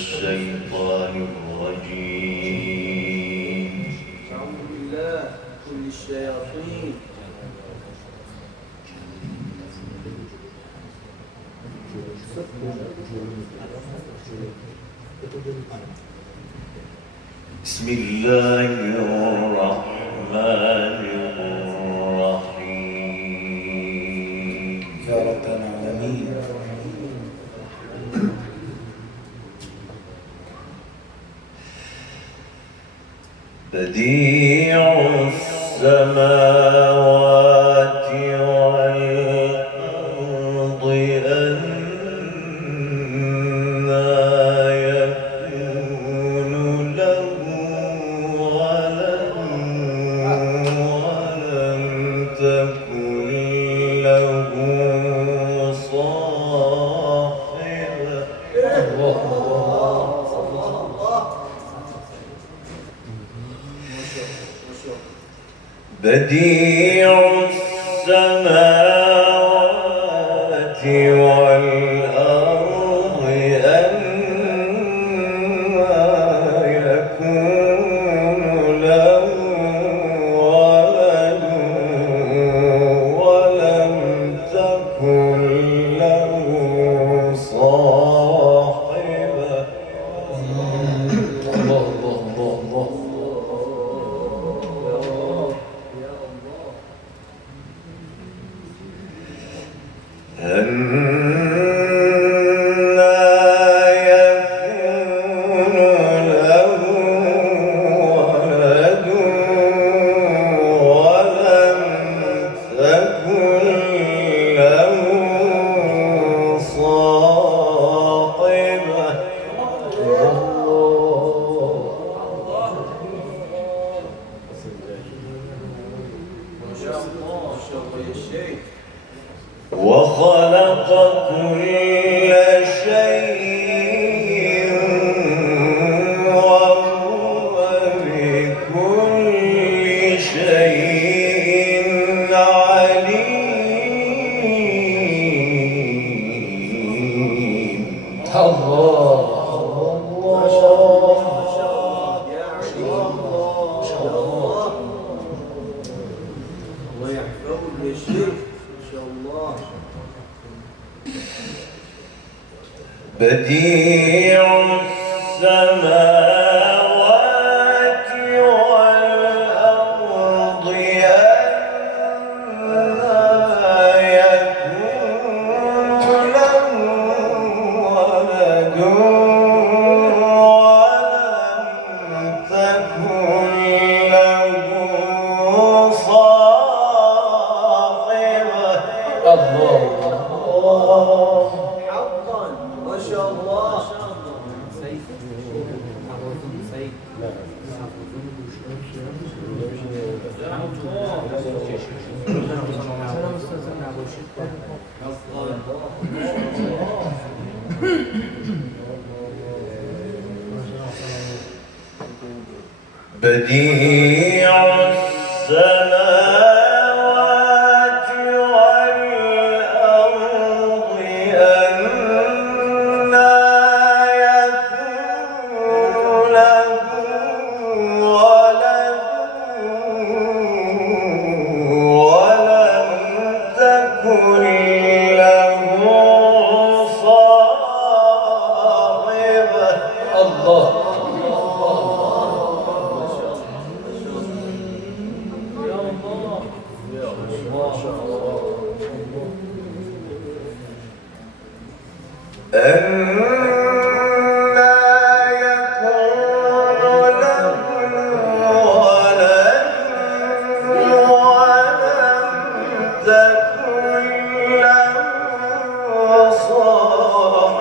الشيطان الرجيم. أعوذ بالله من كل الشياطين. بسم الله الرحمن الرحيم. يا رب العالمين. بديع السماوات والأرض أنى يكون له ولد ولم تكن له صاحبة. بديع السماوات والأرض أنى يكون له ولد ولم تكن له صاحبة. الله الله الله الله. وخلق كل شيء وهو بكل شيء عليم. الله ما شاء الله ما شاء الله يا عليم. ما شاء الله. الله يحفظك يا شيخ. ما شاء الله. بديع السماوات والأرض أنى يكون له ولد ولم تكن له صاحبة. الله الله. حقا ما شاء الله. بديع السماوات والأرض أنى يكون له ولد ولم تكن له صاحبة. الله. أنى يكون له ولد ولم تكن له صاحبة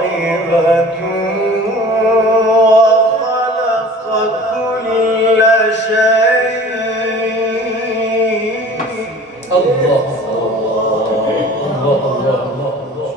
وخلق كل شيء. الله الله الله الله.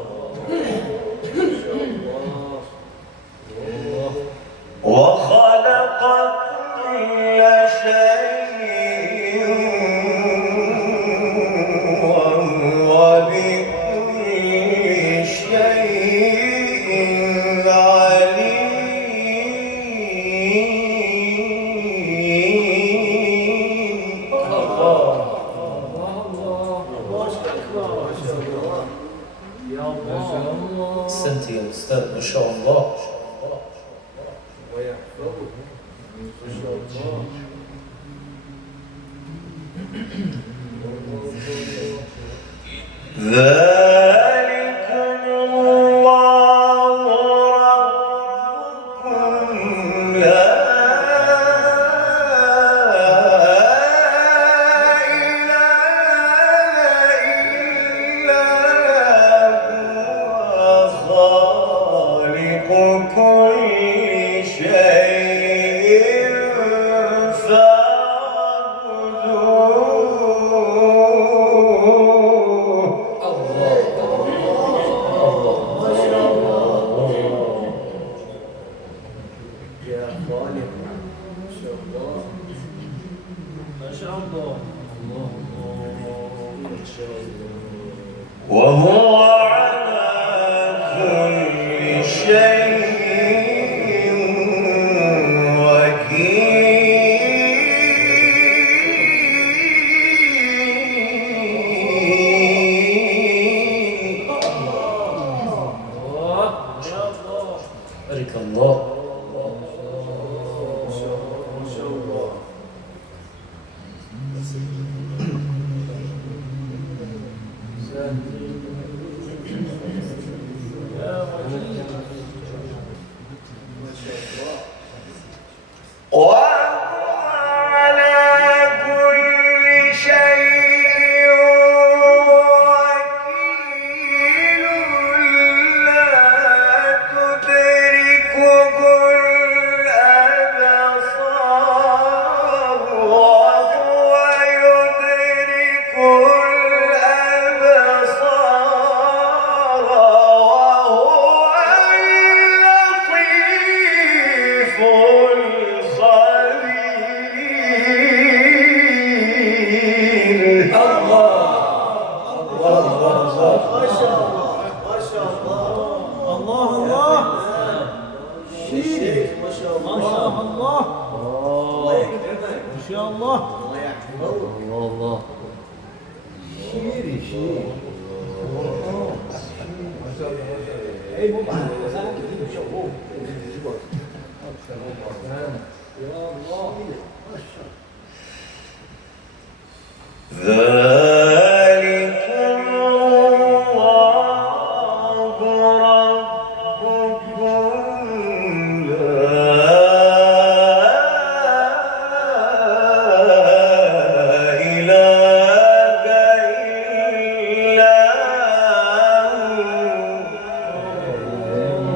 يا الله أحسنت يا أستاذ ما شاء الله. ويحفظه ما شاء الله. ذلكم الله ربكم لا إله إلا هو خالق كل شيء يا خالق ما شاء الله ما شاء الله الله ما شاء الله. وهو على كل شيء وكيل. بارك الله. ما شاء الله. وهو على كل شيء وكيل لا تدركه الأبصار وهو يدرك الأبصار وهو اللطيف الخبير. الله ما شاء الله ما شاء الله. الله الله شيخ ما شاء الله ما شاء الله. الله يكرمك ما شاء الله. الله يحفظك الله. شيري شيري ما شاء الله. اي مو بعد يا الله ما شاء الله. ذلكم الله ربكم لا إله إلا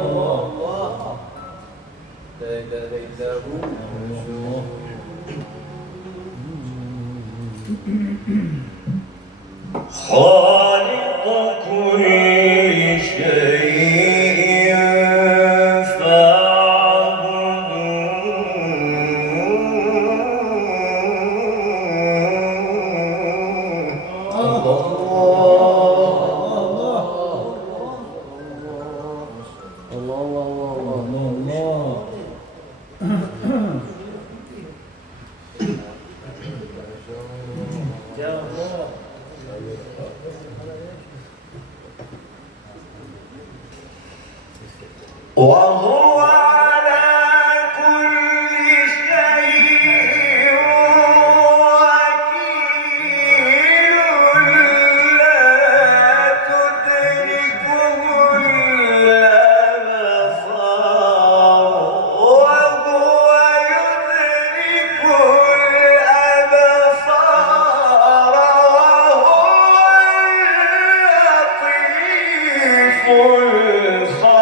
هو. لا إله إلا هو. خالق كل شيء وهو على كل شيء وكيل لا تدركه الأبصار وهو يدرك الأبصار وهو اللطيف الخبير.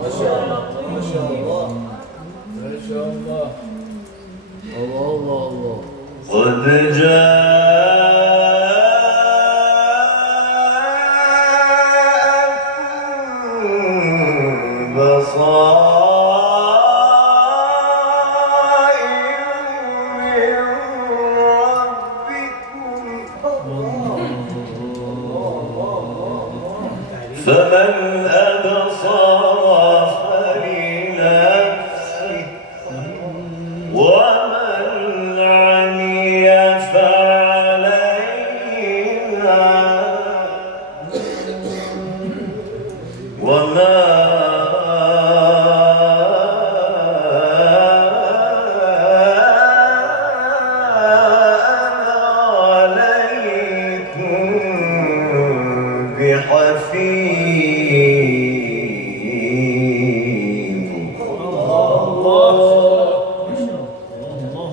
ما شاء الله ما شاء الله ما شاء الله. الله الله الله. قد جاءكم بصائر من ربكم فمن أبصر فلنفسه وما أنا عليكم بحفيظ